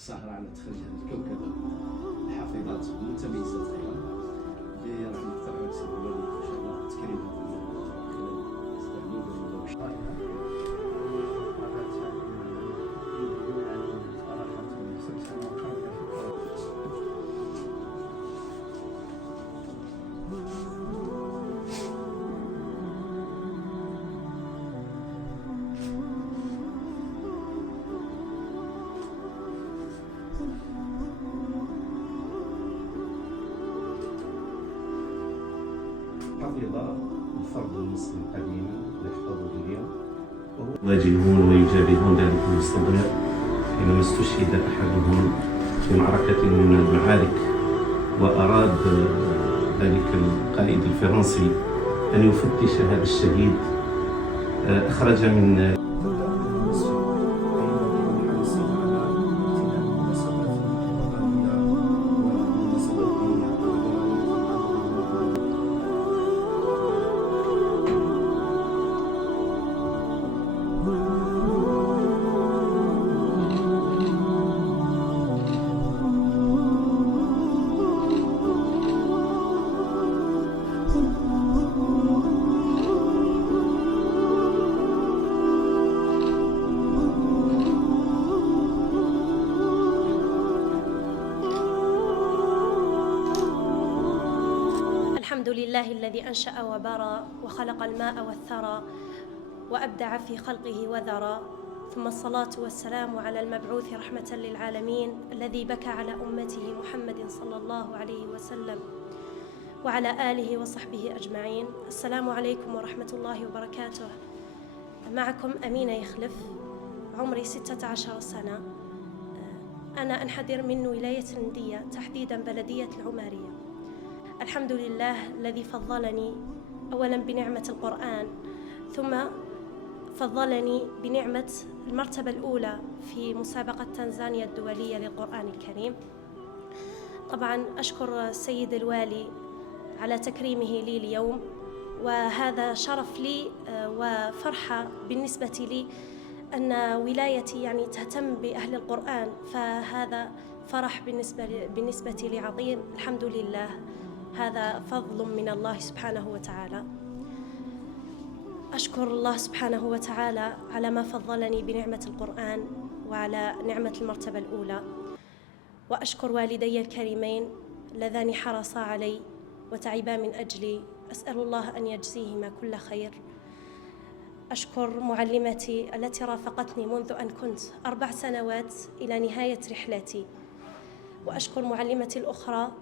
السهرة على تخريج هذا الكوكب الحافظات المتميزات أيضا اللي راح نقترحوا بسبب الوالد إن شاء الله تكريمها في خلال حفظ الفرد المسلم قديما ويحفظه اليوم يواجهون ويجابهون ذلك المستقبل حينما استشهد احدهم في معركه من المعارك واراد ذلك القائد الفرنسي ان يفتش هذا الشهيد اخرج من الحمد لله الذي أنشأ وبرى وخلق الماء والثرى وأبدع في خلقه وذرى، ثم الصلاة والسلام على المبعوث رحمة للعالمين الذي بكى على أمته محمد صلى الله عليه وسلم وعلى آله وصحبه أجمعين. السلام عليكم ورحمة الله وبركاته. معكم أمينة يخلف، عمري 16 سنة. أنا أنحدر من ولاية الندية، تحديدا بلدية العمارية. الحمد لله الذي فضلني أولا بنعمة القرآن، ثم فضلني بنعمة المرتبة الأولى في مسابقة تنزانيا الدولية للقرآن الكريم. طبعا أشكر السيد الوالي على تكريمه لي اليوم، وهذا شرف لي وفرحة بالنسبة لي أن ولايتي يعني تهتم بأهل القرآن، فهذا فرح بالنسبة لي عظيم. الحمد لله، هذا فضل من الله سبحانه وتعالى. أشكر الله سبحانه وتعالى على ما فضلني بنعمة القرآن وعلى نعمة المرتبة الأولى، وأشكر والدي الكريمين اللذان حرصا علي وتعبا من أجلي، أسأل الله أن يجزيهما كل خير. أشكر معلمتي التي رافقتني منذ أن كنت 4 سنوات إلى نهاية رحلتي، وأشكر معلمتي الأخرى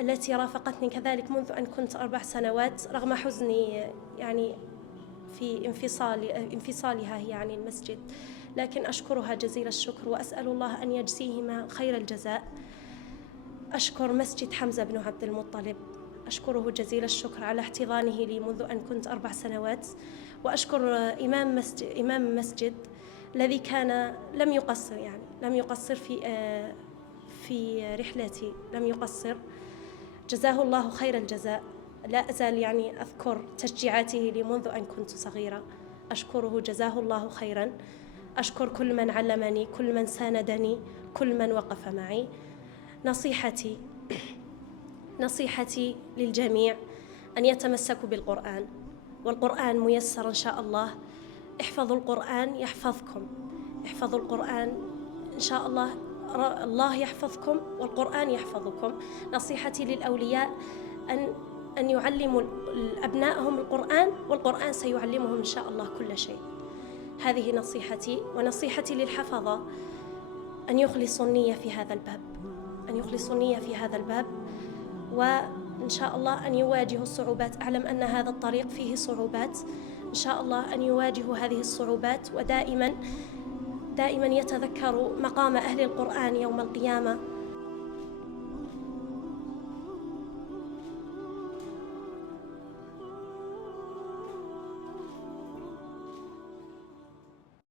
التي رافقتني كذلك منذ أن كنت 4 سنوات رغم حزني يعني في انفصالها هي عن المسجد، لكن أشكرها جزيل الشكر وأسأل الله أن يجزيهما خير الجزاء. أشكر مسجد حمزة بن عبد المطلب، أشكره جزيل الشكر على احتضانه لي منذ أن كنت 4 سنوات، وأشكر إمام المسجد الذي كان لم يقصر في رحلتي، لم يقصر، جزاه الله خير الجزاء. لا أزال يعني أذكر تشجيعاته لي منذ أن كنت صغيرة، أشكره جزاه الله خيرا. أشكر كل من علمني، كل من ساندني، كل من وقف معي. نصيحتي للجميع أن يتمسكوا بالقرآن، والقرآن ميسر إن شاء الله. احفظوا القرآن يحفظكم، احفظوا القرآن إن شاء الله، الله يحفظكم والقرآن يحفظكم. نصيحتي للأولياء أن يعلموا أبنائهم القرآن، والقرآن سيعلمهم إن شاء الله كل شيء. هذه نصيحتي. ونصيحتي للحفظة أن يخلصوا النية في هذا الباب، أن يخلصوا النية في هذا الباب، وإن شاء الله أن يواجهوا الصعوبات. أعلم أن هذا الطريق فيه صعوبات، إن شاء الله أن يواجهوا هذه الصعوبات، ودائما يتذكروا مقام أهل القرآن يوم القيامة،